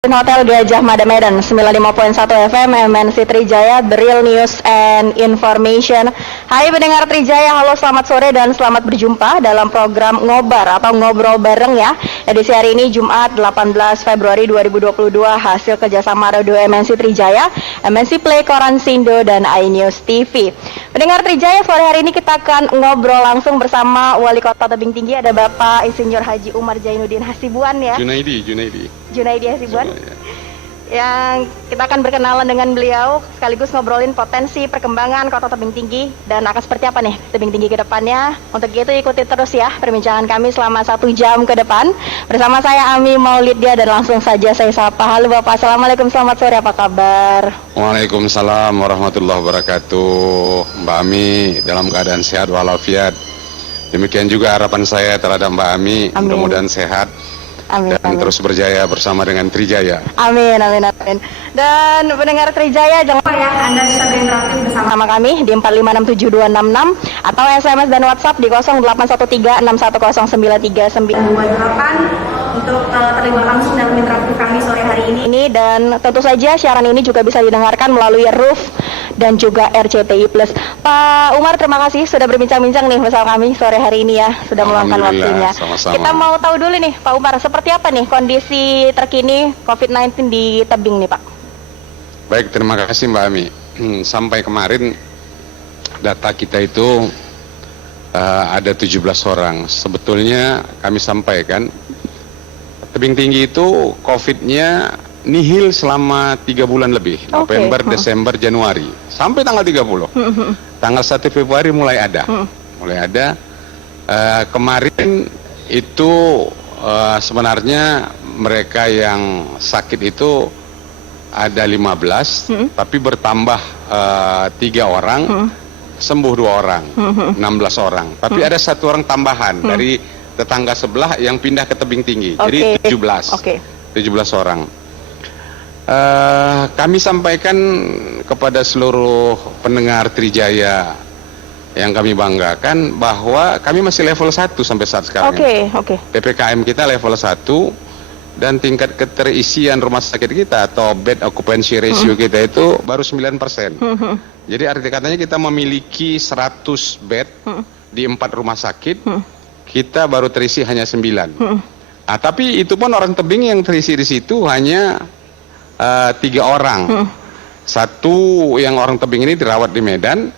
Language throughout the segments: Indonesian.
Hotel Gajah Mada Medan 95.1 FM MNC Trijaya, The Real News and Information. Hai pendengar Trijaya, halo selamat sore dan selamat berjumpa dalam program Ngobar atau Ngobrol Bareng ya. Edisi hari ini Jumat 18 Februari 2022 hasil kerjasama Radio MNC Trijaya, MNC Play, Koran Sindo, dan iNews TV. Pendengar Trijaya, sore hari ini kita akan ngobrol langsung bersama Wali Kota Tebing Tinggi, ada Bapak Insinyur Haji Umar Zainuddin Hasibuan ya. Junaidi Hasibuan. Yang kita akan berkenalan dengan beliau sekaligus ngobrolin potensi perkembangan Kota Tebing Tinggi dan akan seperti apa nih Tebing Tinggi ke depannya. Untuk itu ikuti terus ya perbincangan kami selama 1 jam ke depan bersama saya Ami Maulidia, dan langsung saja saya sapa. Halo Bapak, Assalamualaikum, selamat sore, apa kabar? Waalaikumsalam warahmatullahi wabarakatuh. Mbak Ami dalam keadaan sehat walafiat. Demikian juga harapan saya terhadap Mbak Ami, mudah-mudahan sehat. Amin, dan amin. Terus berjaya bersama dengan Trijaya. Amin, amin, amin. Dan pendengar Trijaya, jangan lupa ya Anda bisa berinteraktif bersama kami di 4567266 atau SMS dan WhatsApp di 0813610939 untuk terlibat langsung dalam interaktif kami sore hari ini. Dan tentu saja siaran ini juga bisa didengarkan melalui Roof dan juga RCTI Plus. Pak Umar, terima kasih sudah berbincang-bincang nih bersama kami sore hari ini ya, sudah meluangkan waktunya. Sama-sama. Kita mau tahu dulu nih Pak Umar, seperti apa nih kondisi terkini COVID-19 di Tebing nih Pak? Baik, terima kasih Mbak Ami. Sampai kemarin data kita itu ada 17 orang. Sebetulnya kami sampaikan Tebing Tinggi itu COVID-nya nihil selama 3 bulan lebih, November, Desember, Januari, sampai tanggal 30. Tanggal 1 Februari mulai ada. Kemarin itu sebenarnya mereka yang sakit itu ada 15, tapi bertambah 3 orang, sembuh 2 orang, 16 orang. Tapi ada 1 orang tambahan dari tetangga sebelah yang pindah ke Tebing Tinggi, jadi 17 orang. Kami sampaikan kepada seluruh pendengar Trijaya yang kami banggakan bahwa kami masih level 1 sampai saat sekarang. PPKM kita level 1 dan tingkat keterisian rumah sakit kita atau bed occupancy ratio kita itu baru 9%. Jadi arti katanya kita memiliki 100 bed di 4 rumah sakit, kita baru terisi hanya 9. Tapi itu pun orang Tebing yang terisi di situ hanya 3 orang. 1 yang orang Tebing ini dirawat di Medan,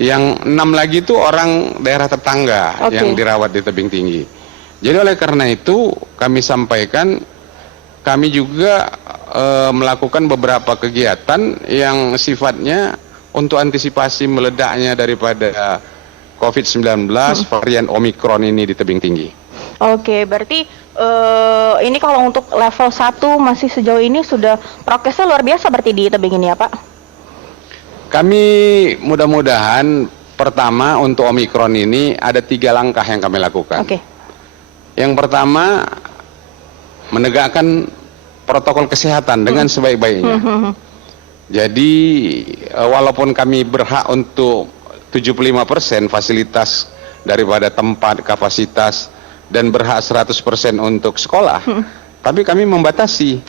yang 6 lagi itu orang daerah tetangga yang dirawat di Tebing Tinggi. Jadi oleh karena itu kami sampaikan, kami juga melakukan beberapa kegiatan yang sifatnya untuk antisipasi meledaknya daripada COVID-19 varian Omikron ini di Tebing Tinggi. Berarti ini kalau untuk level 1 masih sejauh ini sudah prokesnya luar biasa berarti di Tebing ini ya Pak? Kami mudah-mudahan pertama untuk Omikron ini ada 3 langkah yang kami lakukan. Yang pertama, menegakkan protokol kesehatan dengan sebaik-baiknya. Jadi walaupun kami berhak untuk 75% fasilitas daripada tempat kapasitas dan berhak 100% untuk sekolah, tapi kami membatasi.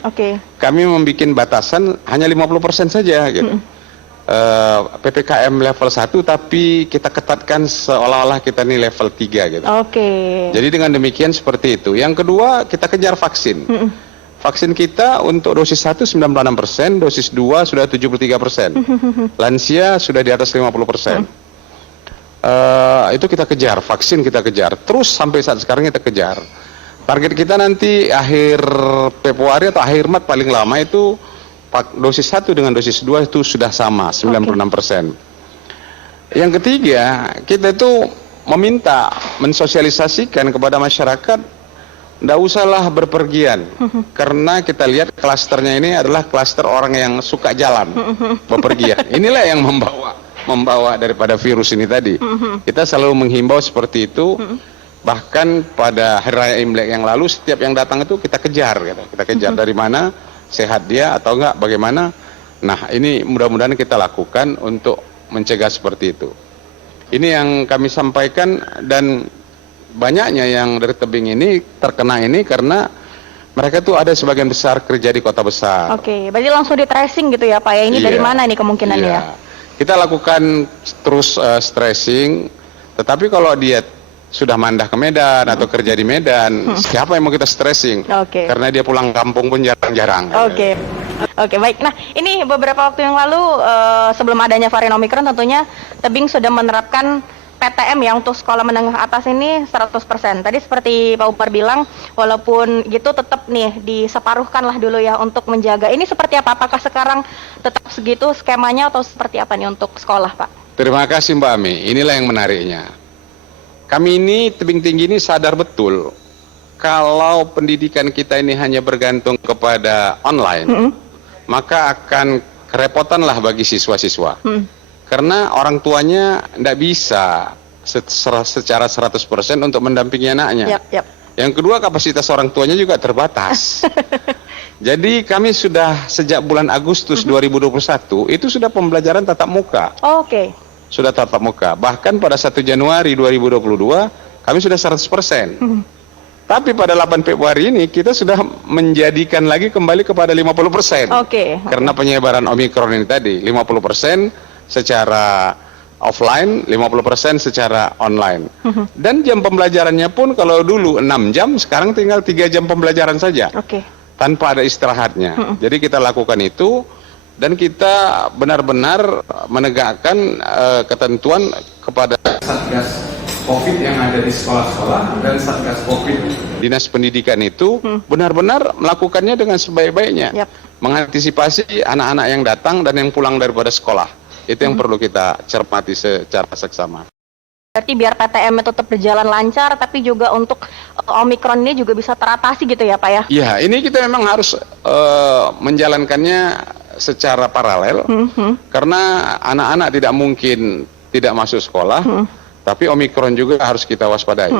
Kami membuat batasan hanya 50% saja gitu. PPKM level 1 tapi kita ketatkan seolah-olah kita ini level 3 gitu. Jadi dengan demikian seperti itu. Yang kedua, kita kejar vaksin. Vaksin kita untuk dosis 1 96%, dosis 2 sudah 73%. Lansia sudah di atas 50%. Itu kita kejar, vaksin kita kejar. Terus sampai saat sekarang kita kejar. Target kita nanti akhir Februari atau akhir Maret paling lama itu dosis 1 dengan dosis 2 itu sudah sama, 96%. Yang ketiga, kita itu meminta, mensosialisasikan kepada masyarakat, tidak usahlah berpergian. Karena kita lihat klasternya ini adalah klaster orang yang suka jalan, bepergian. Inilah yang membawa daripada virus ini tadi. Kita selalu menghimbau seperti itu. Bahkan pada Hari Raya Imlek yang lalu, setiap yang datang itu kita kejar gitu. Kita kejar dari mana, sehat dia atau enggak, bagaimana. Nah ini mudah-mudahan kita lakukan untuk mencegah seperti itu. Ini yang kami sampaikan, dan banyaknya yang dari Tebing ini terkena ini karena mereka tuh ada sebagian besar kerja di kota besar. Oke, berarti langsung di tracing gitu ya Pak ya, ini dari mana nih kemungkinannya ya? Kita lakukan terus stressing, tetapi kalau dia sudah mandah ke Medan atau kerja di Medan, siapa yang mau kita stressing? Karena dia pulang kampung pun jarang-jarang. Oke, baik. Nah, ini beberapa waktu yang lalu sebelum adanya varian Omikron tentunya Tebing sudah menerapkan PTM ya untuk sekolah menengah atas ini 100%. Tadi seperti Pak Umar bilang, walaupun gitu tetap nih diseparuhkan lah dulu ya untuk menjaga. Ini seperti apa? Apakah sekarang tetap segitu skemanya atau seperti apa nih untuk sekolah, Pak? Terima kasih Mbak Ami. Inilah yang menariknya. Kami ini Tebing Tinggi ini sadar betul kalau pendidikan kita ini hanya bergantung kepada online, maka akan kerepotan lah bagi siswa-siswa. Karena orang tuanya tidak bisa secara 100% untuk mendampingi anaknya. Yang kedua, kapasitas orang tuanya juga terbatas. Jadi kami sudah sejak bulan Agustus 2021 itu sudah pembelajaran tatap muka. Sudah tatap muka. Bahkan pada 1 Januari 2022 kami sudah 100%. Tapi pada 8 Februari ini kita sudah menjadikan lagi kembali kepada 50%. Karena penyebaran Omikron ini tadi 50% secara offline, 50% secara online. Dan jam pembelajarannya pun kalau dulu 6 jam, sekarang tinggal 3 jam pembelajaran saja. Tanpa ada istirahatnya. Jadi kita lakukan itu dan kita benar-benar menegakkan ketentuan kepada Satgas Covid yang ada di sekolah-sekolah dan Satgas Covid Dinas Pendidikan itu benar-benar melakukannya dengan sebaik-baiknya. Mengantisipasi anak-anak yang datang dan yang pulang daripada sekolah. Itu yang perlu kita cermati secara seksama. Berarti biar PTM tetap berjalan lancar, tapi juga untuk Omikron ini juga bisa teratasi gitu ya Pak ya? Iya, ini kita memang harus menjalankannya secara paralel, karena anak-anak tidak mungkin tidak masuk sekolah, tapi Omikron juga harus kita waspadai.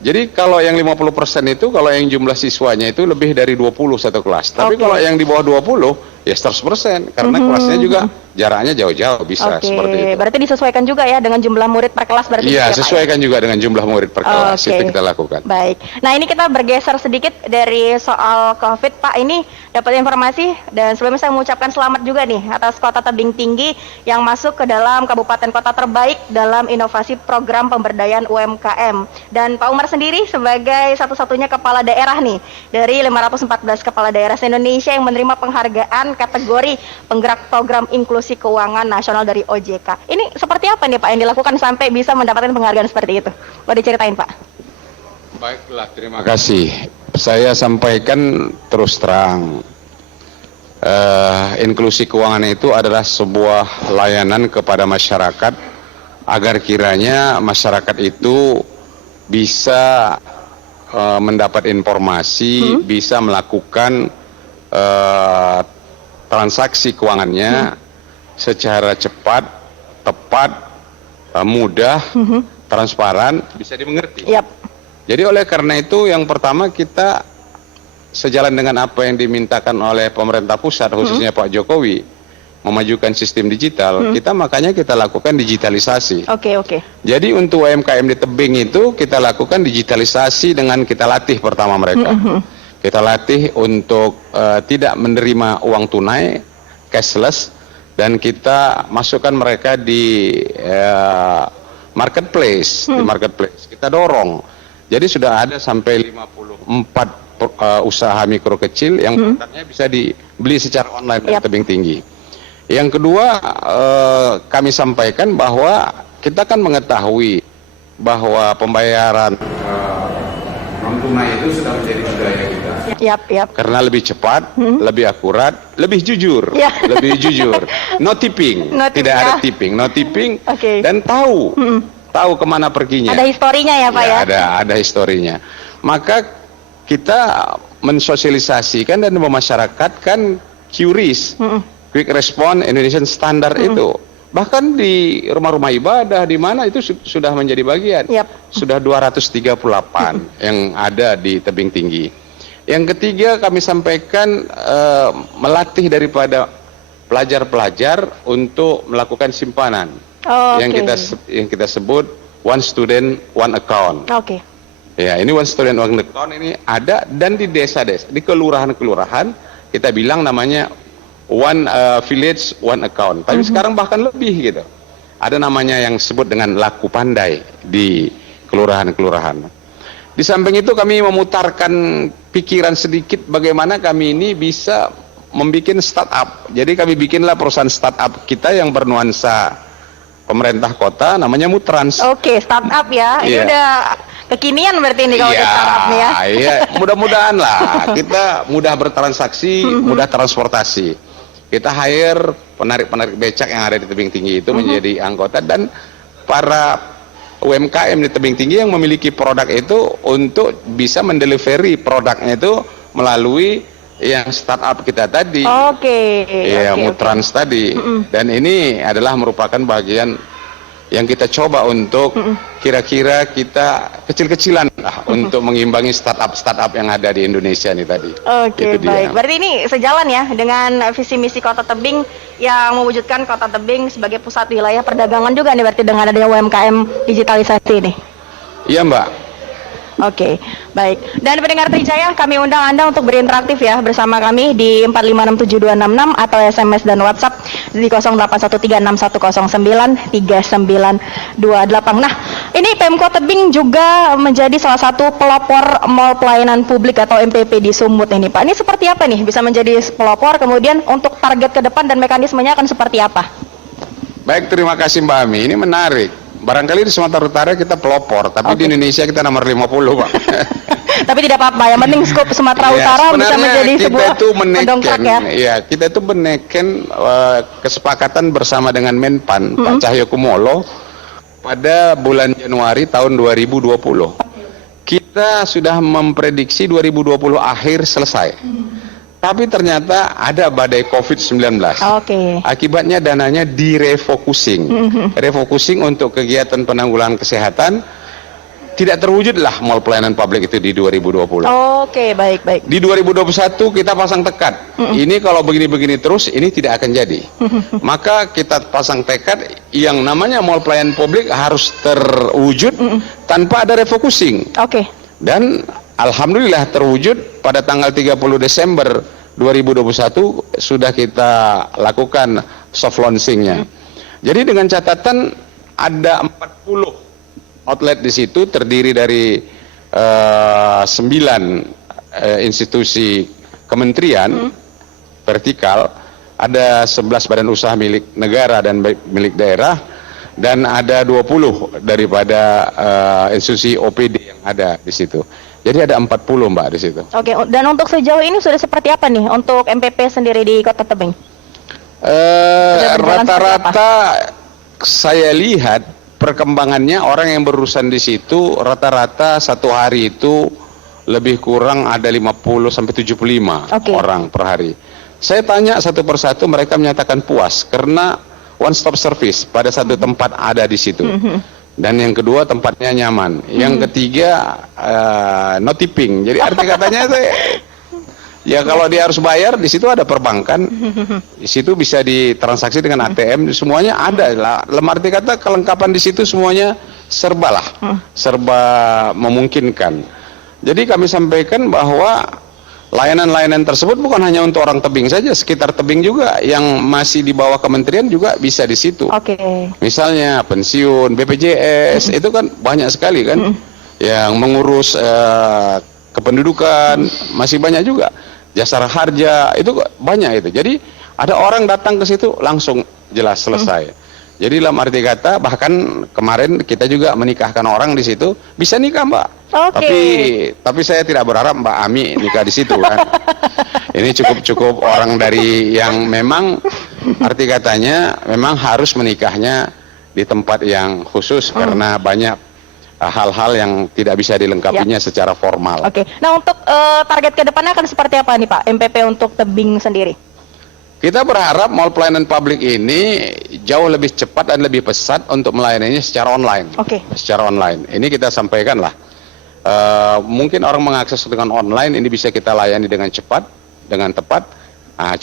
Jadi kalau yang 50% itu, kalau yang jumlah siswanya itu lebih dari 20 satu kelas. Tapi kalau yang di bawah 20, ya 100%. Karena kelasnya juga jaraknya jauh-jauh, bisa seperti itu. Berarti disesuaikan juga ya dengan jumlah murid per kelas berarti? Iya, sesuaikan juga dengan jumlah murid per kelas. Itu kita lakukan. Baik. Nah ini kita bergeser sedikit dari soal COVID Pak. Ini dapat informasi dan sebelumnya saya mengucapkan selamat juga nih atas Kota Tebing Tinggi yang masuk ke dalam kabupaten kota terbaik dalam inovasi program pemberdayaan UMKM. Dan Pak Umar sendiri sebagai satu-satunya kepala daerah nih dari 514 kepala daerah se-Indonesia yang menerima penghargaan kategori penggerak program inklusi keuangan nasional dari OJK. Ini seperti apa nih Pak yang dilakukan sampai bisa mendapatkan penghargaan seperti itu? Boleh diceritain Pak? Baiklah, terima kasih. Saya sampaikan terus terang, inklusi keuangan itu adalah sebuah layanan kepada masyarakat agar kiranya masyarakat itu bisa mendapat informasi, bisa melakukan transaksi keuangannya secara cepat, tepat, mudah, transparan, bisa dimengerti. Jadi oleh karena itu yang pertama kita sejalan dengan apa yang dimintakan oleh pemerintah pusat, khususnya Pak Jokowi, memajukan sistem digital, makanya kita lakukan digitalisasi. Jadi untuk UMKM di Tebing itu kita lakukan digitalisasi dengan kita latih pertama mereka. Kita latih untuk tidak menerima uang tunai, cashless, dan kita masukkan mereka di marketplace. Di marketplace kita dorong. Jadi sudah ada sampai 54 usaha mikro kecil yang produknya bisa dibeli secara online di Tebing Tinggi. Yang kedua, kami sampaikan bahwa kita kan mengetahui bahwa pembayaran non tunai itu sudah menjadi budaya kita. Karena lebih cepat, lebih akurat, lebih jujur, lebih jujur. No tipping, tidak ada tipping, no tipping, dan tahu kemana perginya. Ada historinya ya Pak ya? Ada historinya. Maka kita mensosialisasikan dan memasyarakatkan QRIS, Quick Response Indonesian Standard itu. Bahkan di rumah-rumah ibadah di mana itu sudah menjadi bagian. Sudah 238 yang ada di Tebing Tinggi. Yang ketiga kami sampaikan melatih daripada pelajar-pelajar untuk melakukan simpanan. Yang kita sebut one student one account. Ya, ini one story and one account ini ada, dan di desa-desa, di kelurahan-kelurahan kita bilang namanya one village one account. Tapi sekarang bahkan lebih gitu. Ada namanya yang disebut dengan laku pandai di kelurahan-kelurahan. Di samping itu kami memutarkan pikiran sedikit bagaimana kami ini bisa membuat startup. Jadi kami bikinlah perusahaan startup kita yang bernuansa pemerintah kota, namanya Mutrans. Oke, startup ya. Ini udah kekinian berarti ini kalau startup nih ya. Iya, mudah-mudahan lah kita mudah bertransaksi, mudah transportasi. Kita hire penarik-penarik becak yang ada di tebing tinggi itu menjadi anggota, dan para UMKM di tebing tinggi yang memiliki produk itu untuk bisa mendelivery produknya itu melalui yang startup kita tadi. Oke. Ya, Mutrans tadi. Dan ini adalah merupakan bagian yang kita coba untuk kira-kira kita kecil-kecilan lah untuk mengimbangi startup yang ada di Indonesia nih tadi. Oke, baik. Berarti ini sejalan ya dengan visi misi Kota Tebing yang mewujudkan Kota Tebing sebagai pusat wilayah perdagangan juga nih, berarti dengan adanya UMKM digitalisasi ini. Iya, Mbak. Oke, baik. Dan pendengar Trijaya, kami undang Anda untuk berinteraktif ya bersama kami di 4567266 atau SMS dan WhatsApp di 081361093928. Nah, ini Pemkot Tebing juga menjadi salah satu pelopor Mall Pelayanan Publik atau MPP di Sumut ini, Pak. Ini seperti apa nih bisa menjadi pelopor, kemudian untuk target ke depan dan mekanismenya akan seperti apa? Baik, terima kasih Mbak Ami. Ini menarik. Barangkali di Sumatera Utara kita pelopor, tapi di Indonesia kita nomor 50, Pak. Tapi tidak apa-apa, yang penting skop Sumatera Utara bisa menjadi sebuah pendongkrak ya. Iya, kita itu meneken kesepakatan bersama dengan Menpan, Pak Cahyokumolo, pada bulan Januari tahun 2020. Kita sudah memprediksi 2020 akhir selesai. Tapi ternyata ada badai COVID-19. Oke. Akibatnya dananya direfocusing. Refocusing untuk kegiatan penanggulangan kesehatan, tidak terwujudlah Mall Pelayanan Publik itu di 2020. Oke, baik. Di 2021 kita pasang tekad. Ini kalau begini-begini terus, ini tidak akan jadi. Maka kita pasang tekad yang namanya Mall Pelayanan Publik harus terwujud tanpa ada refocusing. Oke. Dan alhamdulillah terwujud pada tanggal 30 Desember 2021 sudah kita lakukan soft launchingnya. Jadi dengan catatan ada 40 outlet di situ, terdiri dari 9 institusi kementerian vertikal, ada 11 badan usaha milik negara dan milik daerah, dan ada 20 daripada institusi OPD yang ada di situ. Jadi ada 40 Mbak di situ. Oke, dan untuk sejauh ini sudah seperti apa nih untuk MPP sendiri di Kota Tebing? Rata-rata saya lihat perkembangannya orang yang berurusan di situ rata-rata satu hari itu lebih kurang ada 50 sampai 75 orang per hari. Saya tanya satu persatu, mereka menyatakan puas karena one stop service pada satu tempat ada di situ. Dan yang kedua tempatnya nyaman. Yang ketiga no tipping. Jadi arti katanya ya kalau dia harus bayar di situ ada perbankan. Di situ bisa ditransaksi dengan ATM, semuanya ada lah. Dalam arti kata kelengkapan di situ semuanya serba lah. Serba memungkinkan. Jadi kami sampaikan bahwa layanan-layanan tersebut bukan hanya untuk orang tebing saja, sekitar tebing juga yang masih di bawah kementerian juga bisa di situ. Misalnya pensiun, BPJS, itu kan banyak sekali kan yang mengurus kependudukan, masih banyak juga. Jasara harja, itu banyak itu. Jadi ada orang datang ke situ langsung jelas selesai. Jadi dalam arti kata, bahkan kemarin kita juga menikahkan orang di situ, bisa nikah Mbak. Tapi saya tidak berharap Mbak Ami nikah di situ kan. Ini cukup orang dari yang memang arti katanya memang harus menikahnya di tempat yang khusus karena banyak hal-hal yang tidak bisa dilengkapinya secara formal. Nah untuk target ke depannya akan seperti apa nih Pak, MPP untuk Tebing sendiri? Kita berharap Mall Pelayanan Publik ini jauh lebih cepat dan lebih pesat untuk melayaninya secara online. Secara online. Ini kita sampaikan lah. Mungkin orang mengakses dengan online ini bisa kita layani dengan cepat, dengan tepat.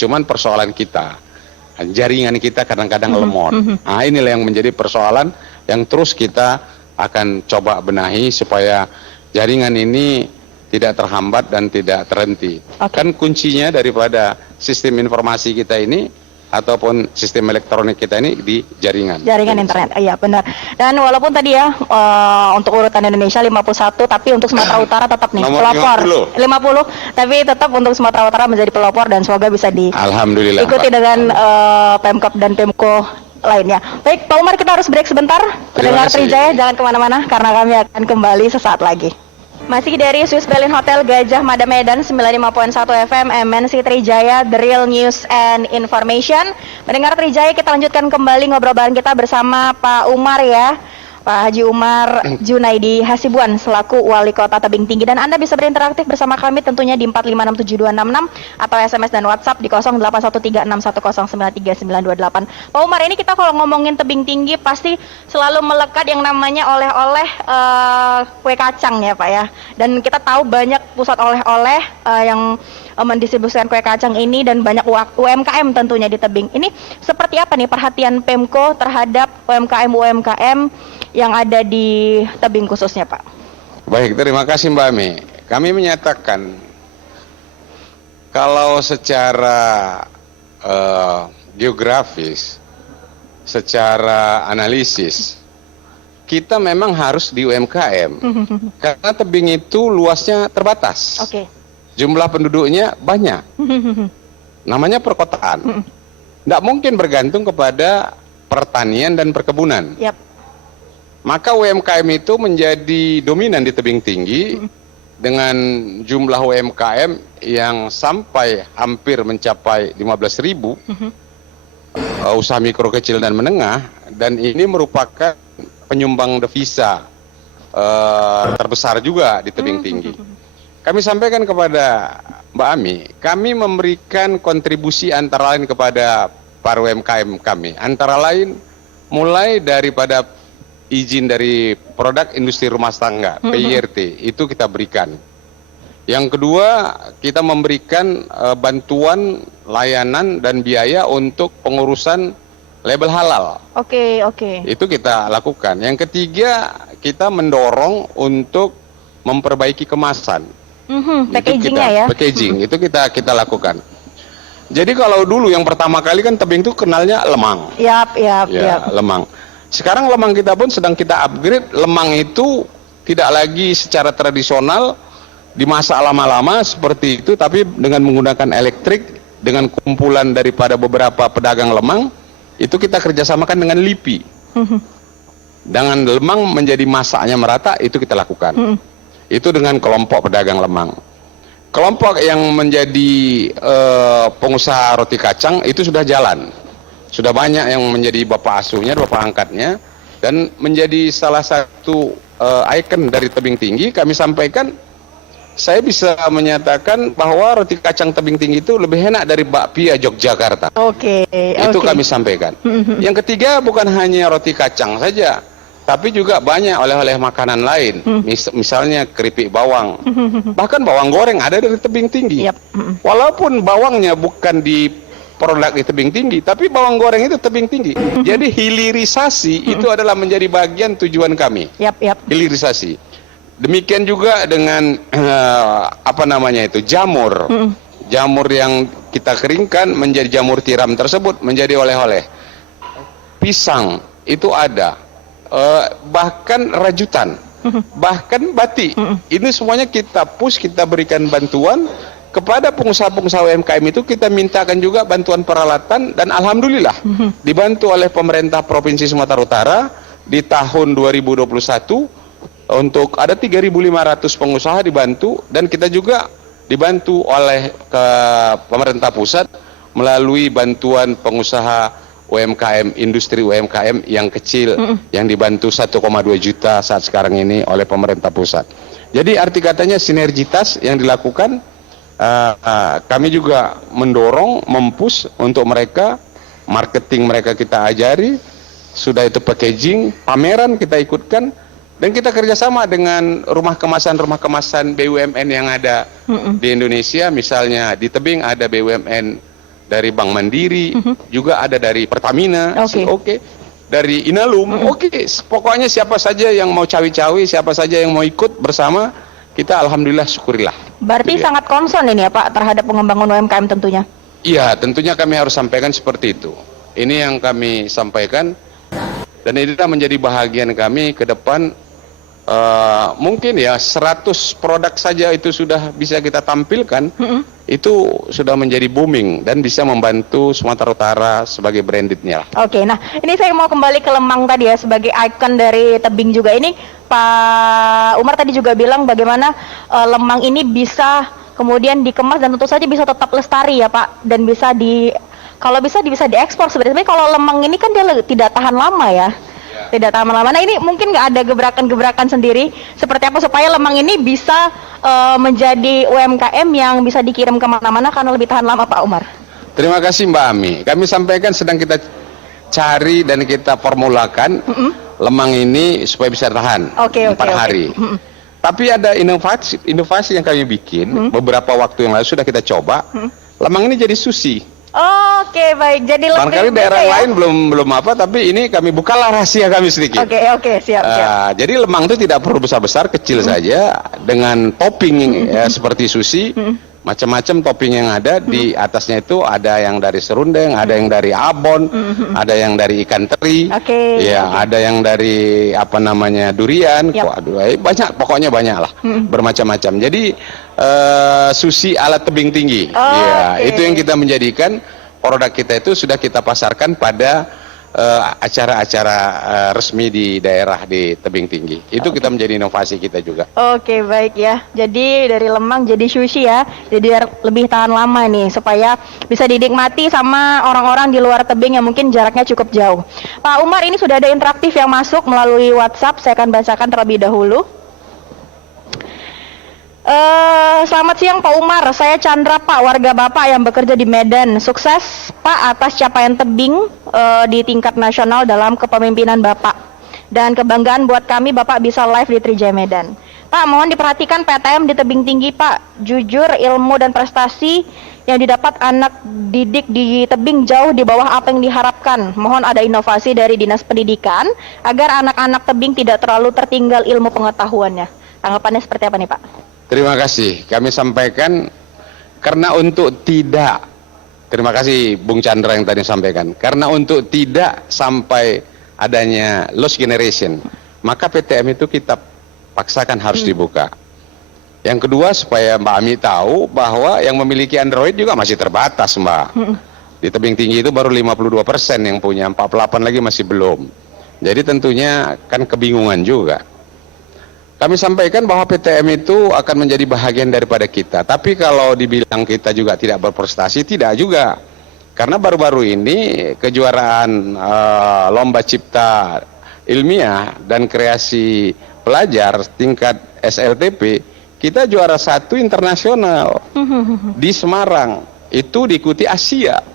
Cuman persoalan kita, jaringan kita kadang-kadang lemot. Inilah yang menjadi persoalan yang terus kita akan coba benahi supaya jaringan ini tidak terhambat dan tidak terhenti. Kan kuncinya daripada sistem informasi kita ini ataupun sistem elektronik kita ini di jaringan. Jaringan internet, iya benar. Dan walaupun tadi ya untuk urutan Indonesia 51, tapi untuk Sumatera Utara tetap nih Nomor pelopor 50, 50. tapi tetap untuk Sumatera Utara menjadi pelopor dan semoga bisa Alhamdulillah, diikuti dengan Pemkab dan Pemko lainnya. Baik, Pak Umar, kita harus break sebentar. Pendengar Trijaya jangan kemana-mana karena kami akan kembali sesaat lagi. Masih dari Swiss Berlin Hotel Gajah Mada Medan 95.1 FM MNC Trijaya, The Real News and Information. Mendengar Trijaya, kita lanjutkan kembali ngobrol bareng kita bersama Pak Umar ya. Pak Haji Umar Junaidi Hasibuan selaku Wali Kota Tebing Tinggi, dan Anda bisa berinteraktif bersama kami tentunya di 4567266 atau SMS dan WhatsApp di 081361093928. Pak Umar, ini kita kalau ngomongin Tebing Tinggi pasti selalu melekat yang namanya oleh-oleh kue kacang ya Pak ya. Dan kita tahu banyak pusat oleh-oleh yang mendistribusikan kue kacang ini dan banyak UMKM tentunya di tebing. Ini seperti apa nih perhatian Pemko terhadap UMKM yang ada di tebing khususnya, Pak? Baik, terima kasih Mbak Ami. Kami menyatakan kalau secara geografis, secara analisis, kita memang harus di UMKM karena tebing itu luasnya terbatas. Jumlah penduduknya banyak. Namanya perkotaan. Nggak mungkin bergantung kepada pertanian dan perkebunan. Maka UMKM itu menjadi dominan di tebing tinggi dengan jumlah UMKM yang sampai hampir mencapai 15.000 usaha mikro, kecil, dan menengah, dan ini merupakan penyumbang devisa terbesar juga di tebing tinggi. Kami sampaikan kepada Mbak Ami, kami memberikan kontribusi antara lain kepada para UMKM kami, antara lain mulai daripada izin dari produk industri rumah tangga, PIRT, itu kita berikan. Yang kedua, kita memberikan bantuan layanan dan biaya untuk pengurusan label halal. Itu kita lakukan. Yang ketiga, kita mendorong untuk memperbaiki kemasan. Packagingnya ya? Packaging, itu kita lakukan. Jadi kalau dulu yang pertama kali kan tebing itu kenalnya lemang. Lemang. Sekarang lemang kita pun sedang kita upgrade. Lemang itu tidak lagi secara tradisional dimasak lama-lama seperti itu, tapi dengan menggunakan elektrik, dengan kumpulan daripada beberapa pedagang lemang, itu kita kerjasamakan dengan LIPI. Dengan lemang menjadi masaknya merata, itu kita lakukan. Itu dengan kelompok pedagang lemang. Kelompok yang menjadi pengusaha roti kacang itu sudah jalan. Sudah banyak yang menjadi bapak asuhnya, bapak angkatnya, dan menjadi salah satu ikon dari tebing tinggi. Kami sampaikan, saya bisa menyatakan bahwa roti kacang tebing tinggi itu lebih enak dari bakpia Yogyakarta. Itu kami sampaikan. Yang ketiga, bukan hanya roti kacang saja, tapi juga banyak oleh-oleh makanan lain, misalnya keripik bawang, bahkan bawang goreng ada dari tebing tinggi. Walaupun bawangnya bukan di produk di tebing tinggi, tapi bawang goreng itu tebing tinggi. Jadi hilirisasi itu adalah menjadi bagian tujuan kami. Hilirisasi. Demikian juga dengan jamur. Jamur yang kita keringkan menjadi jamur tiram tersebut menjadi oleh-oleh. Pisang itu ada. Bahkan rajutan, bahkan batik, ini semuanya kita push, kita berikan bantuan kepada pengusaha-pengusaha UMKM itu. Kita mintakan juga bantuan peralatan, dan alhamdulillah dibantu oleh pemerintah Provinsi Sumatera Utara di tahun 2021 untuk ada 3.500 pengusaha dibantu, dan kita juga dibantu oleh pemerintah pusat melalui bantuan pengusaha UMKM, industri UMKM yang kecil, yang dibantu 1,2 juta saat sekarang ini oleh pemerintah pusat. Jadi arti katanya sinergitas yang dilakukan, kami juga mendorong, mempush untuk mereka, marketing mereka kita ajari, sudah itu packaging, pameran kita ikutkan, dan kita kerjasama dengan rumah kemasan BUMN yang ada di Indonesia. Misalnya di tebing ada BUMN dari Bank Mandiri, juga ada dari Pertamina. dari Inalum. Oke, pokoknya siapa saja yang mau cawi-cawi, siapa saja yang mau ikut bersama, kita alhamdulillah syukurilah. Berarti Itu dia. sangat concern ini ya Pak terhadap pengembangan UMKM tentunya. Iya, tentunya kami harus sampaikan seperti itu. Ini yang kami sampaikan, dan inilah menjadi bahagian kami ke depan. Mungkin ya 100 produk saja itu sudah bisa kita tampilkan, itu sudah menjadi booming dan bisa membantu Sumatera Utara sebagai brandednya lah. Oke, nah ini saya mau kembali ke Lemang tadi ya sebagai ikon dari tebing juga. Ini Pak Umar tadi juga bilang bagaimana Lemang ini bisa kemudian dikemas dan tentu saja bisa tetap lestari ya Pak, dan bisa kalau bisa diekspor sebenarnya. Kalau Lemang ini kan dia tidak tahan lama ya. Tidak tahan lama. Nah ini mungkin nggak ada gebrakan-gebrakan sendiri seperti apa supaya Lemang ini bisa menjadi UMKM yang bisa dikirim kemana-mana karena lebih tahan lama, Pak Umar. Terima kasih Mbak Ami. Kami sampaikan sedang kita cari dan kita formulakan Lemang ini supaya bisa tahan 4 hari. Tapi ada inovasi yang kami bikin beberapa waktu yang lalu sudah kita coba. Lemang ini jadi sushi. Oke, baik. Jadi barangkali daerah lain belum apa, tapi ini kami bukalah rahasia kami sedikit. Oke, siap. Jadi Lemang itu tidak perlu besar-besar, kecil saja dengan topping seperti sushi. Macam-macam topping yang ada di atasnya itu ada yang dari serundeng, ada yang dari abon, ada yang dari ikan teri, ada yang dari apa namanya durian, banyak, pokoknya banyak lah, bermacam-macam. Jadi sushi ala tebing tinggi, itu yang kita menjadikan produk kita itu sudah kita pasarkan pada acara-acara resmi di daerah di tebing tinggi. Itu kita menjadi inovasi kita juga. Oke, baik ya. Jadi dari Lemang jadi sushi ya. Jadi lebih tahan lama nih supaya bisa dinikmati sama orang-orang di luar tebing yang mungkin jaraknya cukup jauh. Pak Umar, ini sudah ada interaktif yang masuk melalui WhatsApp. Saya akan bacakan terlebih dahulu. Selamat siang Pak Umar, saya Chandra Pak, warga Bapak yang bekerja di Medan. Sukses Pak atas capaian tebing di tingkat nasional dalam kepemimpinan Bapak. Dan kebanggaan buat kami Bapak bisa live di Trijaya Medan. Pak, mohon diperhatikan PTM di tebing tinggi Pak. Jujur ilmu dan prestasi yang didapat anak didik di tebing jauh di bawah apa yang diharapkan. Mohon ada inovasi dari Dinas Pendidikan agar anak-anak tebing tidak terlalu tertinggal ilmu pengetahuannya. Tanggapannya seperti apa nih Pak? Terima kasih. Kami sampaikan karena untuk tidak, terima kasih Bung Chandra yang tadi sampaikan, karena untuk tidak sampai adanya lost generation, maka PTM itu kita paksakan harus dibuka. Yang kedua, supaya Mbak Ami tahu bahwa yang memiliki Android juga masih terbatas Mbak. Di tebing tinggi itu baru 52% yang punya, 48 lagi masih belum. Jadi tentunya kan kebingungan juga. Kami sampaikan bahwa PTM itu akan menjadi bahagian daripada kita. Tapi kalau dibilang kita juga tidak berprestasi, tidak juga. Karena baru-baru ini kejuaraan lomba cipta ilmiah dan kreasi pelajar tingkat SLTP, kita juara 1 internasional di Semarang. Itu diikuti Asia.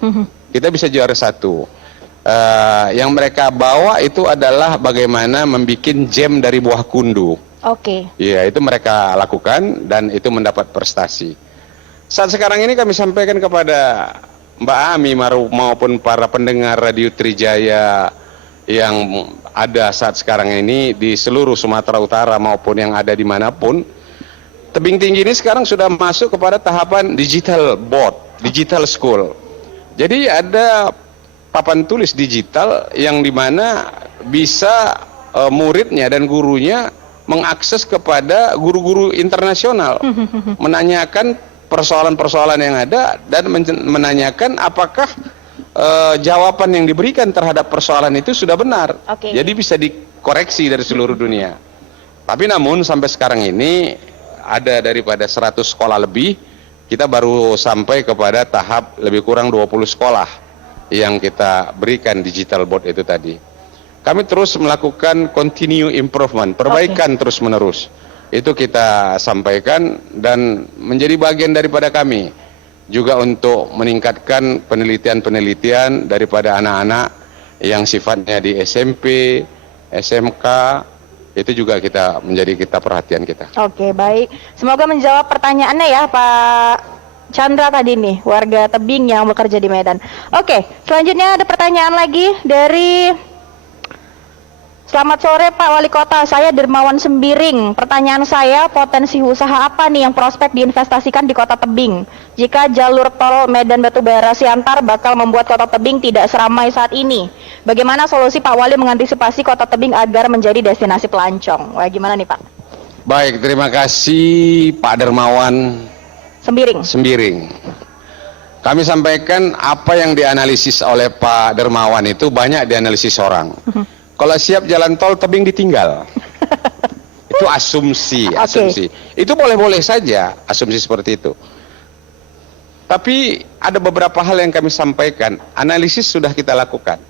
Kita bisa juara 1. Yang mereka bawa itu adalah bagaimana membuat jam dari buah kundu. Iya, itu mereka lakukan dan itu mendapat prestasi. Saat sekarang ini kami sampaikan kepada Mbak Ami maupun para pendengar Radio Trijaya yang ada saat sekarang ini di seluruh Sumatera Utara maupun yang ada dimanapun, tebing tinggi ini sekarang sudah masuk kepada tahapan digital board, digital school. Jadi ada papan tulis digital yang dimana bisa muridnya dan gurunya mengakses kepada guru-guru internasional, menanyakan persoalan-persoalan yang ada dan menanyakan apakah jawaban yang diberikan terhadap persoalan itu sudah benar. Jadi bisa dikoreksi dari seluruh dunia. Tapi namun sampai sekarang ini ada daripada 100 sekolah lebih, kita baru sampai kepada tahap lebih kurang 20 sekolah yang kita berikan digital board itu tadi. Kami terus melakukan continue improvement, perbaikan terus-menerus. Itu kita sampaikan dan menjadi bagian daripada kami. Juga untuk meningkatkan penelitian-penelitian daripada anak-anak yang sifatnya di SMP, SMK, itu juga menjadi perhatian kita. Oke, baik. Semoga menjawab pertanyaannya ya Pak Chandra tadi nih, warga tebing yang bekerja di Medan. Oke, selanjutnya ada pertanyaan lagi dari Selamat sore Pak Wali Kota, saya Dermawan Sembiring. Pertanyaan saya, potensi usaha apa nih yang prospek diinvestasikan di Kota Tebing? Jika jalur tol Medan Batubara Siantar bakal membuat Kota Tebing tidak seramai saat ini, bagaimana solusi Pak Wali mengantisipasi Kota Tebing agar menjadi destinasi pelancong? Wah, gimana nih Pak? Baik, terima kasih Pak Dermawan Sembiring. Kami sampaikan apa yang dianalisis oleh Pak Dermawan itu banyak dianalisis orang. Kalau siap jalan tol Tebing ditinggal. Itu asumsi. Itu boleh-boleh saja asumsi seperti itu. Tapi ada beberapa hal yang kami sampaikan, analisis sudah kita lakukan.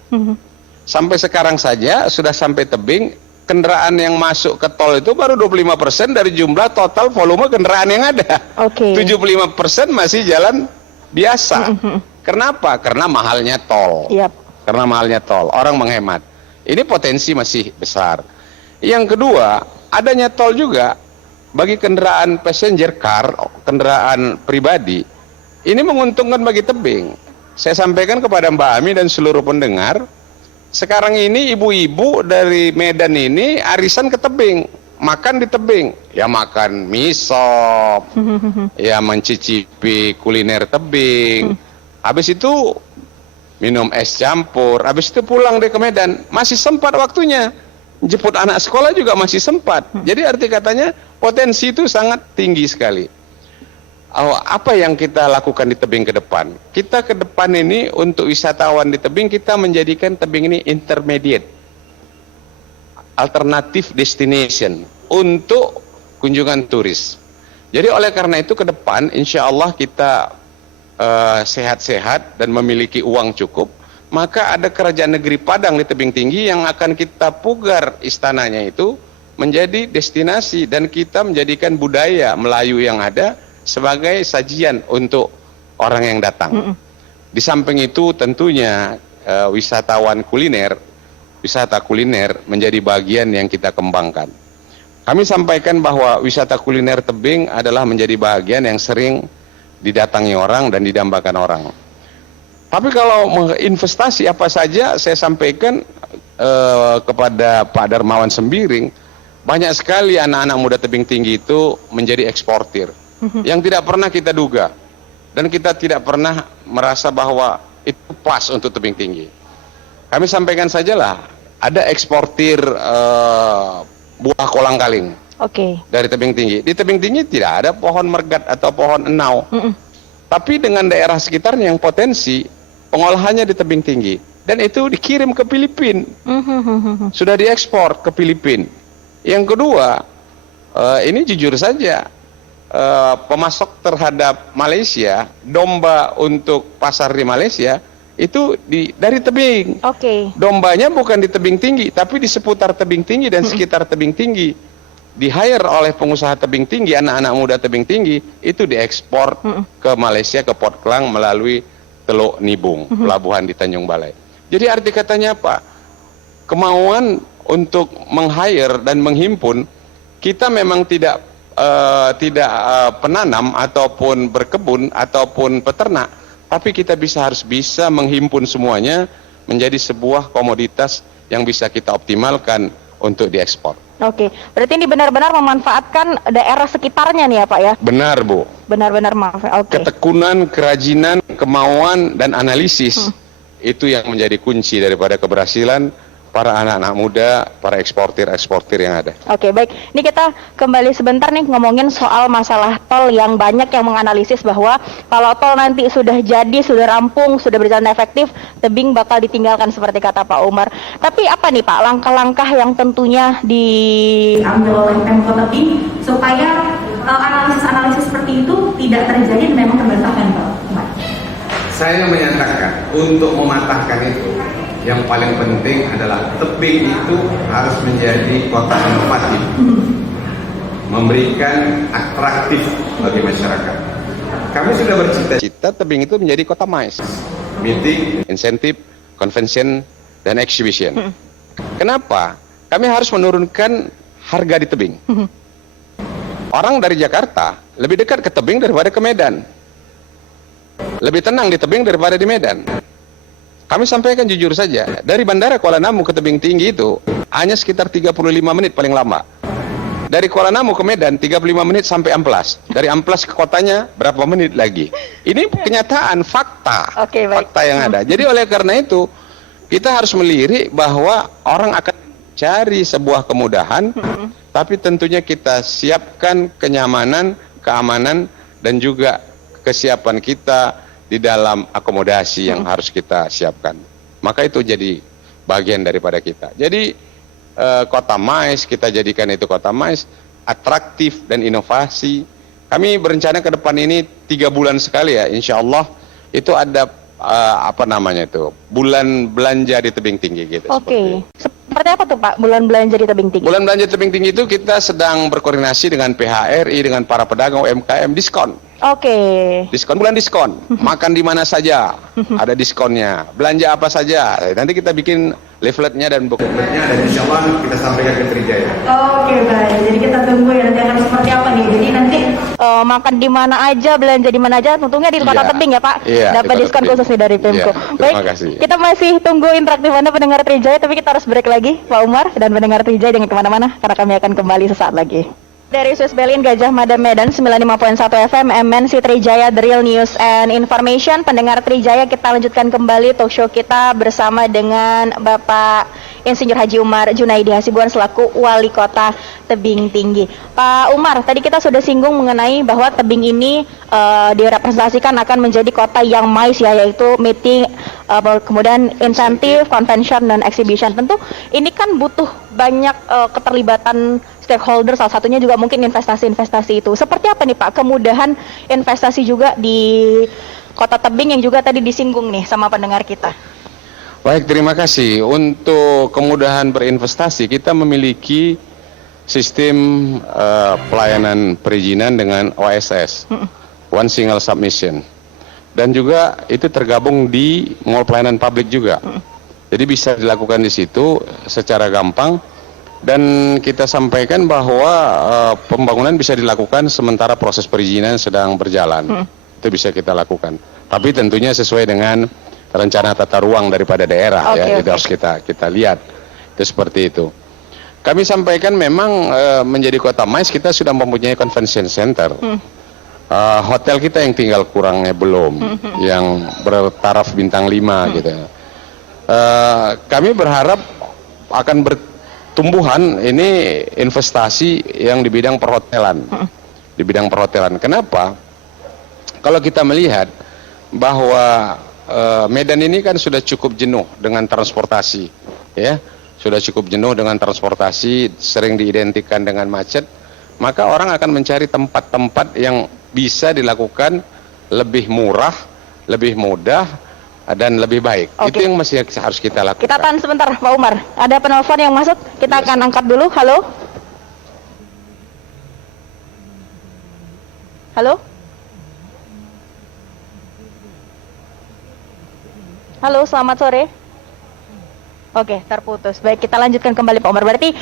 Sampai sekarang saja sudah sampai Tebing, kendaraan yang masuk ke tol itu baru 25% dari jumlah total volume kendaraan yang ada. 75% masih jalan biasa. Kenapa? Karena mahalnya tol. Karena mahalnya tol, orang menghemat. Ini potensi masih besar. Yang kedua, adanya tol juga bagi kendaraan passenger car, kendaraan pribadi, ini menguntungkan bagi Tebing. Saya sampaikan kepada Mbak Ami dan seluruh pendengar, sekarang ini ibu-ibu dari Medan ini arisan ke Tebing, makan di Tebing, ya makan mie sop, ya mencicipi kuliner Tebing, habis itu minum es campur, habis itu pulang deh ke Medan, masih sempat waktunya, jemput anak sekolah juga masih sempat. Jadi arti katanya potensi itu sangat tinggi sekali. Apa yang kita lakukan di Tebing ke depan? Kita ke depan ini untuk wisatawan di Tebing, kita menjadikan Tebing ini intermediate, alternative destination untuk kunjungan turis. Jadi oleh karena itu ke depan insya Allah kita sehat-sehat dan memiliki uang cukup, maka ada kerajaan negeri Padang di Tebing Tinggi yang akan kita pugar istananya itu menjadi destinasi, dan kita menjadikan budaya Melayu yang ada sebagai sajian untuk orang yang datang. Di samping itu tentunya wisatawan kuliner, wisata kuliner menjadi bagian yang kita kembangkan. Kami sampaikan bahwa wisata kuliner Tebing adalah menjadi bagian yang sering didatangi orang dan didambakan orang. Tapi kalau investasi apa saja, saya sampaikan kepada Pak Dermawan Sembiring, banyak sekali anak-anak muda Tebing Tinggi itu menjadi eksportir yang tidak pernah kita duga, dan kita tidak pernah merasa bahwa itu pas untuk Tebing Tinggi. Kami sampaikan sajalah, ada eksportir buah kolang-kaling dari Tebing Tinggi. Di Tebing Tinggi tidak ada pohon mergat atau pohon enau. Tapi dengan daerah sekitarnya yang potensi, pengolahannya di Tebing Tinggi. Dan itu dikirim ke Filipina. Sudah diekspor ke Filipina. Yang kedua, ini jujur saja, pemasok terhadap Malaysia, domba untuk pasar di Malaysia, itu dari Tebing. Dombanya bukan di Tebing Tinggi, tapi di seputar Tebing Tinggi dan sekitar Tebing Tinggi. Di-hire oleh pengusaha Tebing Tinggi, anak-anak muda Tebing Tinggi, itu diekspor ke Malaysia, ke Port Klang melalui Teluk Nibung, pelabuhan di Tanjung Balai. Jadi arti katanya apa? Kemauan untuk meng-hire dan menghimpun, kita memang tidak penanam ataupun berkebun ataupun peternak, tapi kita harus bisa menghimpun semuanya menjadi sebuah komoditas yang bisa kita optimalkan untuk diekspor. Berarti ini benar-benar memanfaatkan daerah sekitarnya nih ya Pak ya? Benar Bu. Benar-benar Ketekunan, kerajinan, kemauan, dan analisis, itu yang menjadi kunci daripada keberhasilan para anak-anak muda, para eksportir yang ada. Baik. Ini kita kembali sebentar nih ngomongin soal masalah tol, yang banyak yang menganalisis bahwa kalau tol nanti sudah jadi, sudah rampung, sudah berjalan efektif, Tebing bakal ditinggalkan seperti kata Pak Umar. Tapi apa nih Pak langkah-langkah yang tentunya diambil oleh Pemkot Tebing supaya analisis-analisis seperti itu tidak terjadi dan memang terbantahkan Pak Umar? Saya menyatakan untuk mematahkan itu, yang paling penting adalah Tebing itu harus menjadi kota inovatif, memberikan atraktif bagi masyarakat. Kami sudah bercita-cita Tebing itu menjadi kota MICE, meeting, insentif, convention, dan exhibition. Kenapa? Kami harus menurunkan harga di Tebing. Orang dari Jakarta lebih dekat ke Tebing daripada ke Medan, lebih tenang di Tebing daripada di Medan. Kami sampaikan jujur saja, dari Bandara Kuala Namu ke Tebing Tinggi itu hanya sekitar 35 menit paling lama. Dari Kuala Namu ke Medan 35 menit sampai Amplas. Dari Amplas ke kotanya berapa menit lagi. Ini kenyataan, fakta. Oke, baik. Fakta yang ada. Jadi oleh karena itu kita harus melirik bahwa orang akan cari sebuah kemudahan, tapi tentunya kita siapkan kenyamanan, keamanan, dan juga kesiapan kita di dalam akomodasi yang harus kita siapkan. Maka itu jadi bagian daripada kita. Jadi Kota Mais, kita jadikan itu Kota Mais, atraktif dan inovasi. Kami berencana ke depan ini 3 bulan sekali ya, insya Allah itu ada bulan belanja di tebing tinggi gitu. Oke. Seperti apa tuh Pak bulan belanja di tebing tinggi? Bulan belanja tebing tinggi itu kita sedang berkoordinasi dengan PHRI, dengan para pedagang UMKM, diskon. Oke. Bulan diskon. Makan di mana saja ada diskonnya. Belanja apa saja. Nanti kita bikin leafletnya dan bukunya, dan insya Allah kita sampaikan ke Trijaya. Oke, baik. Jadi kita tunggu ya nanti akan seperti apa nih. Jadi nanti makan di mana aja, belanja di mana aja, tentunya di kota tebing ya Pak. Iya, dapat diskon khusus nih dari Pemko. Terima kasih. Kita masih tunggu interaktif Anda pendengar Trijaya, tapi kita harus break lagi Pak Umar dan pendengar Trijaya jangan kemana-mana karena kami akan kembali sesaat lagi. Dari Swiss Berlin Gajah Mada Medan 95.1 FM MNC Trijaya The Real News and Information. Pendengar Trijaya, kita lanjutkan kembali talk show kita bersama dengan Bapak Insinyur Haji Umar Junaidi Hasibuan selaku Wali Kota Tebing Tinggi. Pak Umar, tadi kita sudah singgung mengenai bahwa tebing ini direpresentasikan akan menjadi kota yang mais ya, yaitu meeting, kemudian insentif, convention dan exhibition. Tentu ini kan butuh banyak keterlibatan stakeholder, salah satunya juga mungkin investasi-investasi itu. Seperti apa nih Pak kemudahan investasi juga di Kota Tebing yang juga tadi disinggung nih sama pendengar kita? Baik, terima kasih. Untuk kemudahan berinvestasi, kita memiliki sistem pelayanan perizinan dengan OSS, One Single Submission. Dan juga itu tergabung di mall pelayanan publik juga. Jadi bisa dilakukan di situ secara gampang. Dan kita sampaikan bahwa pembangunan bisa dilakukan sementara proses perizinan sedang berjalan. Itu bisa kita lakukan. Tapi tentunya sesuai dengan rencana tata ruang daripada daerah ya. Itu harus kita lihat. Itu seperti itu. Kami sampaikan memang menjadi Kota Mais kita sudah mempunyai convention center. Hotel kita yang tinggal kurangnya belum, yang bertaraf bintang 5 gitu. Kami berharap akan tumbuhan ini investasi yang di bidang perhotelan. Di bidang perhotelan. Kenapa? Kalau kita melihat bahwa Medan ini kan sudah cukup jenuh dengan transportasi, ya. Sudah cukup jenuh dengan transportasi, sering diidentikan dengan macet, maka orang akan mencari tempat-tempat yang bisa dilakukan lebih murah, lebih mudah, dan lebih baik. Itu yang masih harus kita lakukan. Kita tahan sebentar Pak Umar. Ada penelpon yang masuk, kita akan angkat dulu. Halo? Halo? Halo, selamat sore. Oke, terputus. Baik, kita lanjutkan kembali Pak Umar. Berarti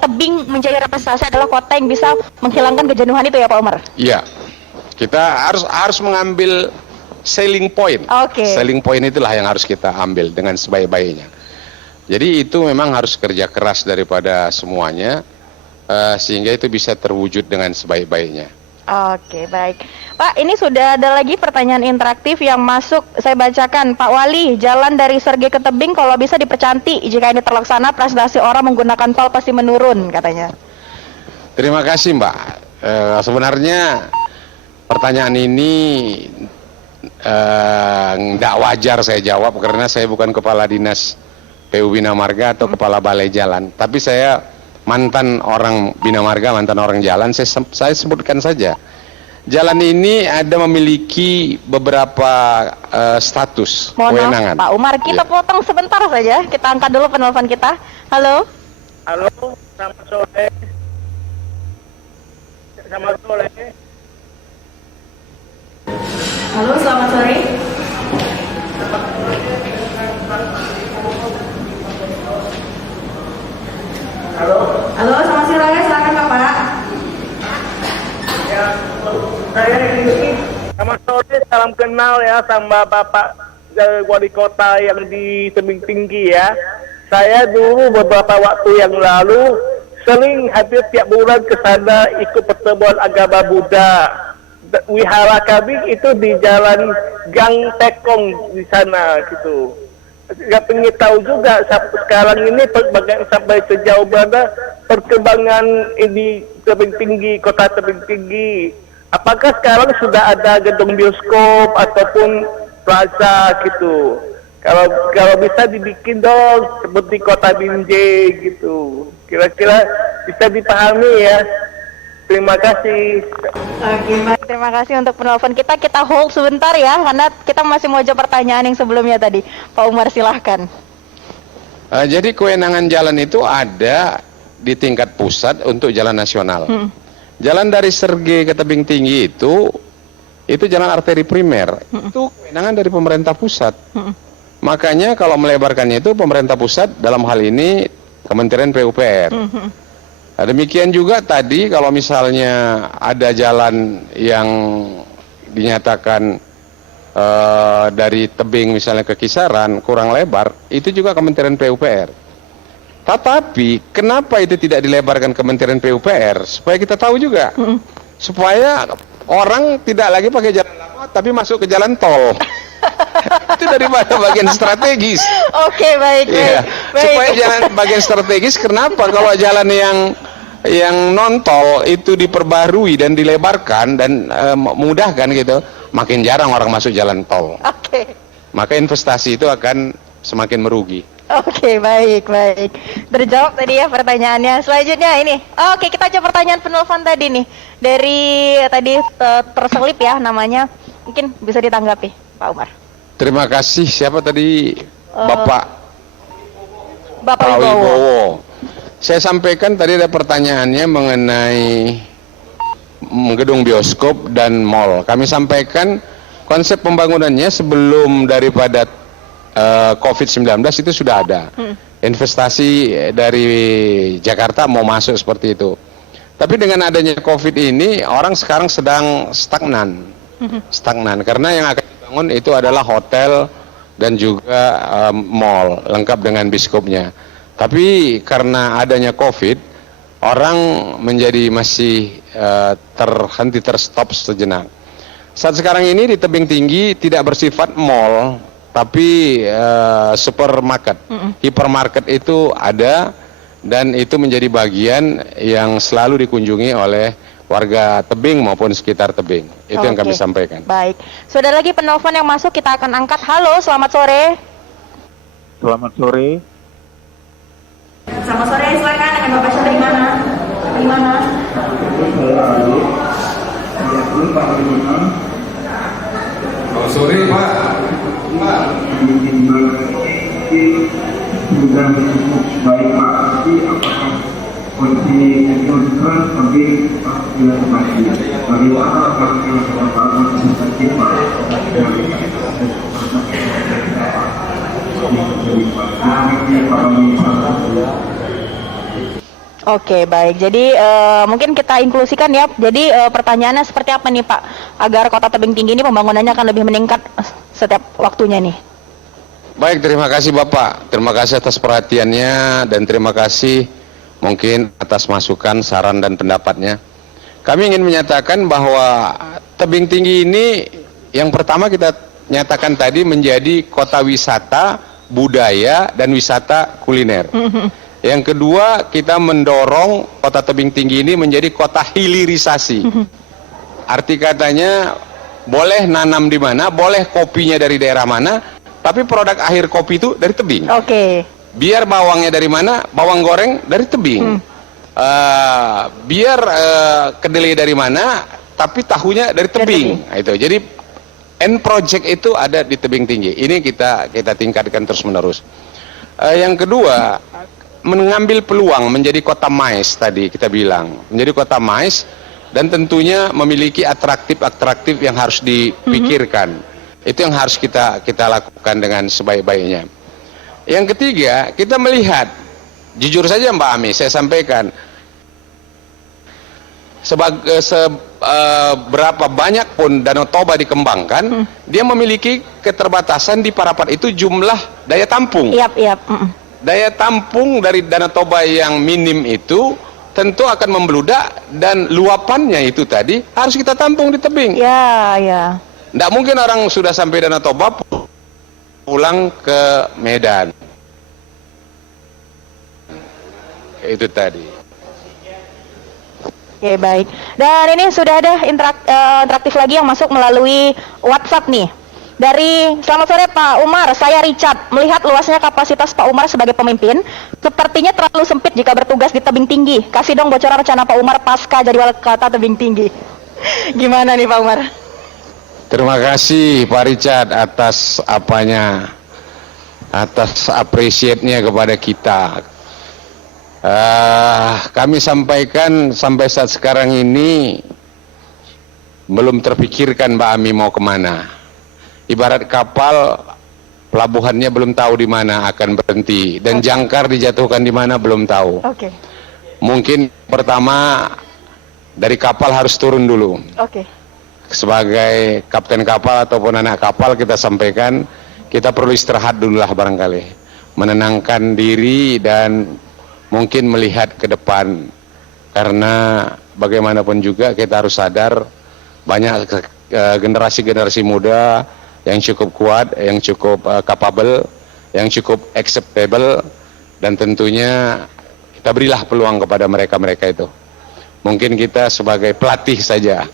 tebing menjadi representasi adalah kota yang bisa menghilangkan kejenuhan itu ya Pak Umar? Iya. Kita harus mengambil selling point. Selling point itulah yang harus kita ambil dengan sebaik-baiknya. Jadi itu memang harus kerja keras daripada semuanya sehingga itu bisa terwujud dengan sebaik-baiknya. Oke, baik. Pak, ini sudah ada lagi pertanyaan interaktif yang masuk. Saya bacakan. Pak Wali, jalan dari Sergei ke Tebing kalau bisa dipercantik. Jika ini terlaksana, presentasi orang menggunakan tol pasti menurun, katanya. Terima kasih, Mbak. Sebenarnya pertanyaan ini nggak wajar saya jawab karena saya bukan kepala dinas PU Bina Marga atau kepala balai jalan, tapi saya mantan orang Bina Marga, mantan orang jalan. Saya sebutkan saja, jalan ini ada memiliki beberapa status kewenangan. Pak Umar, kita potong sebentar saja, kita angkat dulu penelpon kita. Halo. Halo, selamat sore. Selamat sore. Halo, selamat sore. Halo. Halo, selamat sore. Silakan Bapak. Ya, saya ini selamat sore, salam kenal ya sama Bapak Wali Kota yang di Tebing Tinggi ya. Saya dulu beberapa waktu yang lalu sering hampir tiap bulan ke sana ikut pertemuan agama Buddha. Wihara kami itu di jalan Gang Tekong di sana gitu. Nggak pengen tahu juga sekarang ini sampai sejauh mana perkembangan ini tebing tinggi, kota tebing tinggi. Apakah sekarang sudah ada gedung bioskop ataupun plaza gitu? Kalau bisa dibikin dong seperti kota Binjai gitu. Kira-kira bisa dipahami ya. Terima kasih. Oke, baik. Terima kasih untuk penelpon kita. Kita hold sebentar ya, karena kita masih mau jawab pertanyaan yang sebelumnya tadi. Pak Umar, silahkan. Jadi kewenangan jalan itu ada di tingkat pusat untuk jalan nasional. Jalan dari Sergei ke Tebing Tinggi itu jalan arteri primer. Itu kewenangan dari pemerintah pusat. Makanya kalau melebarkannya itu pemerintah pusat, dalam hal ini Kementerian PUPR. Nah, demikian juga tadi kalau misalnya ada jalan yang dinyatakan dari tebing misalnya ke kisaran kurang lebar, itu juga Kementerian PUPR. Tetapi kenapa itu tidak dilebarkan Kementerian PUPR? Supaya kita tahu juga, supaya orang tidak lagi pakai jalan lama tapi masuk ke jalan tol. Itu daripada bagian strategis. Oke, baik, Iya. baik. Supaya jalan bagian strategis, kenapa kalau jalan yang non tol itu diperbarui dan dilebarkan dan memudahkan gitu, makin jarang orang masuk jalan tol. Oke. Maka investasi itu akan semakin merugi. Oke, baik, baik. Terjawab tadi ya pertanyaannya. Selanjutnya ini. Oke, kita coba pertanyaan penelpon tadi nih. Dari tadi terselip ya namanya. Mungkin bisa ditanggapi, Pak Umar. Terima kasih. Siapa tadi? Bapak Wibowo. Wibowo. Saya sampaikan tadi ada pertanyaannya mengenai gedung bioskop dan mall. Kami sampaikan konsep pembangunannya sebelum daripada COVID-19 itu sudah ada. Investasi dari Jakarta mau masuk seperti itu. Tapi dengan adanya COVID ini orang sekarang sedang stagnan. Karena yang akan dibangun itu adalah hotel dan juga mall lengkap dengan bioskopnya. Tapi karena adanya COVID, orang menjadi masih terhenti, terstop sejenak. Saat sekarang ini di Tebing Tinggi tidak bersifat mall, tapi supermarket, hipermarket itu ada dan itu menjadi bagian yang selalu dikunjungi oleh warga tebing maupun sekitar tebing. Itu yang kami sampaikan. Baik. Sudah lagi penelpon yang masuk, kita akan angkat. Halo, selamat sore. Selamat sore. Selamat sore, silakan. Dengan Bapak siapa di mana? Di mana? Selamat sore, Pak. Sudah cukup baik Pak, tapi apakah kondisi ekonomi sampai bila kembali? Bagaimana apakah bangun seperti Pak? Oke, baik. Jadi mungkin kita inklusikan ya. Jadi pertanyaannya seperti apa nih Pak? Agar Kota Tebing Tinggi ini pembangunannya akan lebih meningkat setiap waktunya nih. Baik, terima kasih Bapak. Terima kasih atas perhatiannya dan terima kasih mungkin atas masukan, saran dan pendapatnya. Kami ingin menyatakan bahwa Tebing Tinggi ini yang pertama kita nyatakan tadi menjadi kota wisata, budaya dan wisata kuliner. Yang kedua, kita mendorong Kota Tebing Tinggi ini menjadi kota hilirisasi. Arti katanya boleh nanam di mana, boleh kopinya dari daerah mana, tapi produk akhir kopi itu dari tebing. Oke. Biar bawangnya dari mana, bawang goreng dari tebing. Biar kedelai dari mana, tapi tahunya dari tebing. Nah, itu. Jadi end project itu ada di Tebing Tinggi. Ini kita tingkatkan terus menerus. Yang kedua, mengambil peluang menjadi kota mais tadi kita bilang, menjadi kota mais dan tentunya memiliki atraktif yang harus dipikirkan. Itu yang harus kita lakukan dengan sebaik-baiknya. Yang ketiga, kita melihat, jujur saja Mbak Ami, saya sampaikan, berapa banyak pun Danau Toba dikembangkan, dia memiliki keterbatasan di Parapat itu jumlah daya tampung. daya tampung dari Danau Toba yang minim itu tentu akan membludak, dan luapannya itu tadi harus kita tampung di tebing. Ya, ya. Tidak mungkin orang sudah sampai Danau Toba pulang ke Medan. Itu tadi. Oke, baik. Dan ini sudah ada interaktif lagi yang masuk melalui WhatsApp nih. Selamat sore Pak Umar, saya Richard. Melihat luasnya kapasitas Pak Umar sebagai pemimpin, sepertinya terlalu sempit jika bertugas di tebing tinggi. Kasih dong bocoran rencana Pak Umar pasca jadi wali kota tebing tinggi. Gimana nih Pak Umar? Terima kasih Pak Richard atas appreciate-nya kepada kita. Kami sampaikan sampai saat sekarang ini belum terpikirkan Mbak Ami mau kemana. Ibarat kapal, pelabuhannya belum tahu di mana akan berhenti, dan jangkar dijatuhkan di mana belum tahu. Oke. Mungkin pertama dari kapal harus turun dulu. Oke. Sebagai kapten kapal ataupun anak kapal, kita sampaikan kita perlu istirahat dulu lah barangkali, menenangkan diri dan mungkin melihat ke depan, karena bagaimanapun juga kita harus sadar banyak generasi-generasi muda yang cukup kuat, yang cukup capable, yang cukup acceptable, dan tentunya kita berilah peluang kepada mereka-mereka itu. Mungkin kita sebagai pelatih saja,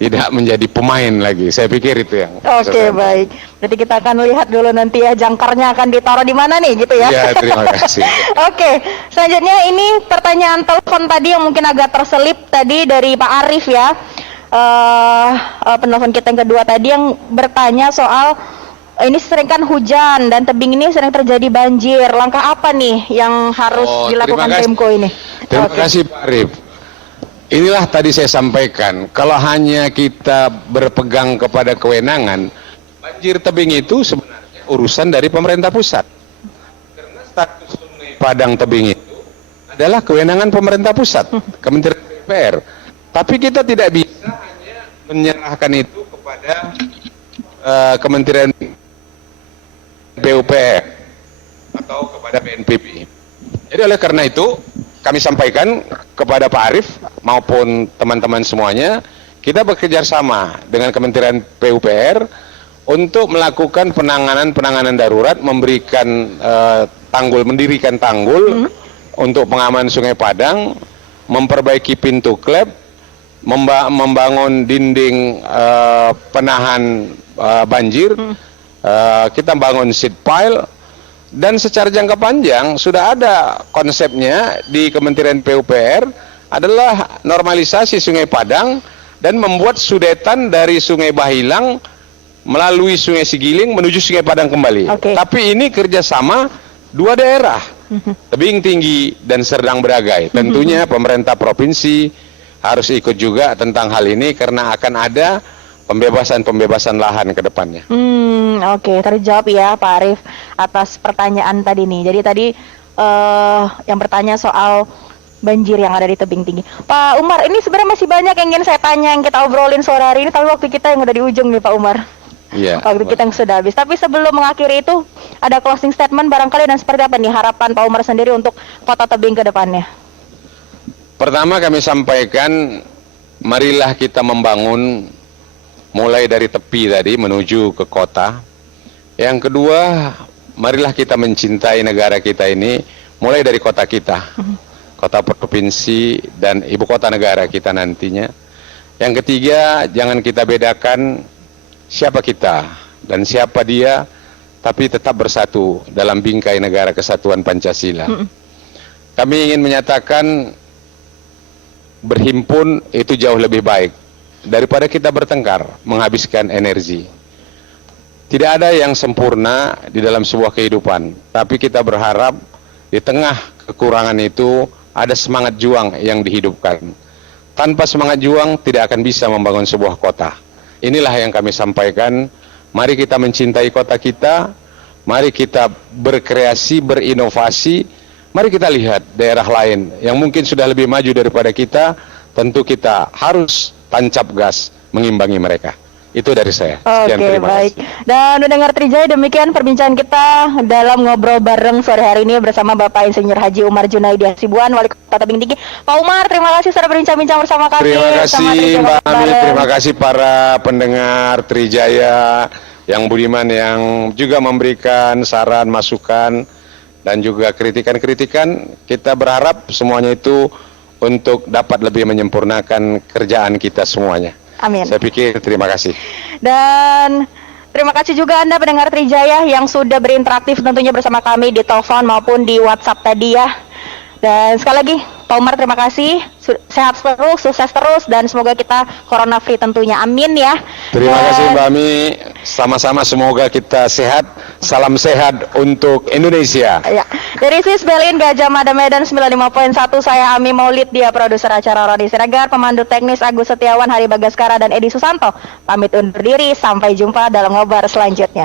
tidak menjadi pemain lagi. Saya pikir itu yang. Oke, baik. Jadi kita akan lihat dulu nanti ya jangkarnya akan ditaruh di mana nih, gitu ya. Ya, terima kasih. Oke, selanjutnya ini pertanyaan telepon tadi yang mungkin agak terselip tadi dari Pak Arif ya. Penelpon kita yang kedua tadi yang bertanya soal ini sering kan hujan dan tebing ini sering terjadi banjir. Langkah apa nih yang harus dilakukan Pemko ini? Terima kasih Pak Arif. Inilah tadi saya sampaikan, kalau hanya kita berpegang kepada kewenangan, banjir tebing itu sebenarnya urusan dari pemerintah pusat. Karena status Sungai Padang tebing itu adalah kewenangan pemerintah pusat, Kementerian PUPR. Tapi kita tidak bisa hanya menyerahkan itu kepada Kementerian PUPR atau kepada BNPB. Jadi oleh karena itu kami sampaikan kepada Pak Arif maupun teman-teman semuanya, kita bekerja sama dengan Kementerian PUPR untuk melakukan penanganan darurat, memberikan mendirikan tanggul untuk pengaman Sungai Padang, memperbaiki pintu klep, membangun dinding penahan banjir, kita bangun seed pile, dan secara jangka panjang sudah ada konsepnya di Kementerian PUPR adalah normalisasi Sungai Padang dan membuat sudetan dari Sungai Bahilang melalui Sungai Sigiling menuju Sungai Padang kembali. Tapi ini kerjasama dua daerah, tebing tinggi dan Serdang Bedagai. Tentunya pemerintah provinsi harus ikut juga tentang hal ini karena akan ada pembebasan lahan ke depannya. Oke, terjawab ya Pak Arif atas pertanyaan tadi nih. Jadi tadi yang bertanya soal banjir yang ada di tebing tinggi. Pak Umar, ini sebenarnya masih banyak yang ingin saya tanya, yang kita obrolin sore hari ini, tapi waktu kita yang udah di ujung nih Pak Umar. Iya. Waktu kita yang sudah habis. Tapi sebelum mengakhiri itu, ada closing statement barangkali dan seperti apa nih harapan Pak Umar sendiri untuk kota tebing ke depannya? Pertama kami sampaikan, marilah kita membangun mulai dari tepi tadi menuju ke kota. Yang kedua, marilah kita mencintai negara kita ini mulai dari kota kita, kota provinsi dan ibu kota negara kita nantinya. Yang ketiga, jangan kita bedakan siapa kita dan siapa dia, tapi tetap bersatu dalam bingkai negara kesatuan Pancasila. Kami ingin menyatakan berhimpun itu jauh lebih baik daripada kita bertengkar, menghabiskan energi. Tidak ada yang sempurna di dalam sebuah kehidupan, tapi kita berharap di tengah kekurangan itu ada semangat juang yang dihidupkan. Tanpa semangat juang tidak akan bisa membangun sebuah kota. Inilah yang kami sampaikan. Mari kita mencintai kota kita, mari kita berkreasi, berinovasi, mari kita lihat daerah lain yang mungkin sudah lebih maju daripada kita. Tentu kita harus tancap gas mengimbangi mereka. Itu dari saya. Oke, baik. Dan mendengar Trijaya, demikian perbincangan kita dalam ngobrol bareng sore hari ini bersama Bapak Insinyur Haji Umar Junaidi Hasibuan, Wali Kota Tebing Tinggi. Pak Umar, terima kasih sudah berbincang-bincang bersama kami. Terima kasih Mbak Ami, terima kasih para pendengar Trijaya yang budiman yang juga memberikan saran, masukan, dan juga kritikan-kritikan. Kita berharap semuanya itu untuk dapat lebih menyempurnakan kerjaan kita semuanya. Amin. Saya pikir terima kasih. Dan terima kasih juga Anda pendengar Trijaya yang sudah berinteraktif tentunya bersama kami di telepon maupun di WhatsApp tadi ya. Dan sekali lagi Pak Umar terima kasih, sehat terus, sukses terus, dan semoga kita corona free tentunya, amin ya. Terima kasih Mbak Ami, sama-sama semoga kita sehat, salam sehat untuk Indonesia. Ya. Dari Sis Berlin, Gajah Mada Medan 95.1, saya Ami Maulid, dia produser acara Rodi Siregar, pemandu teknis Agus Setiawan, Hari Bagaskara, dan Edi Susanto. Pamit undur diri, sampai jumpa dalam ngobar selanjutnya.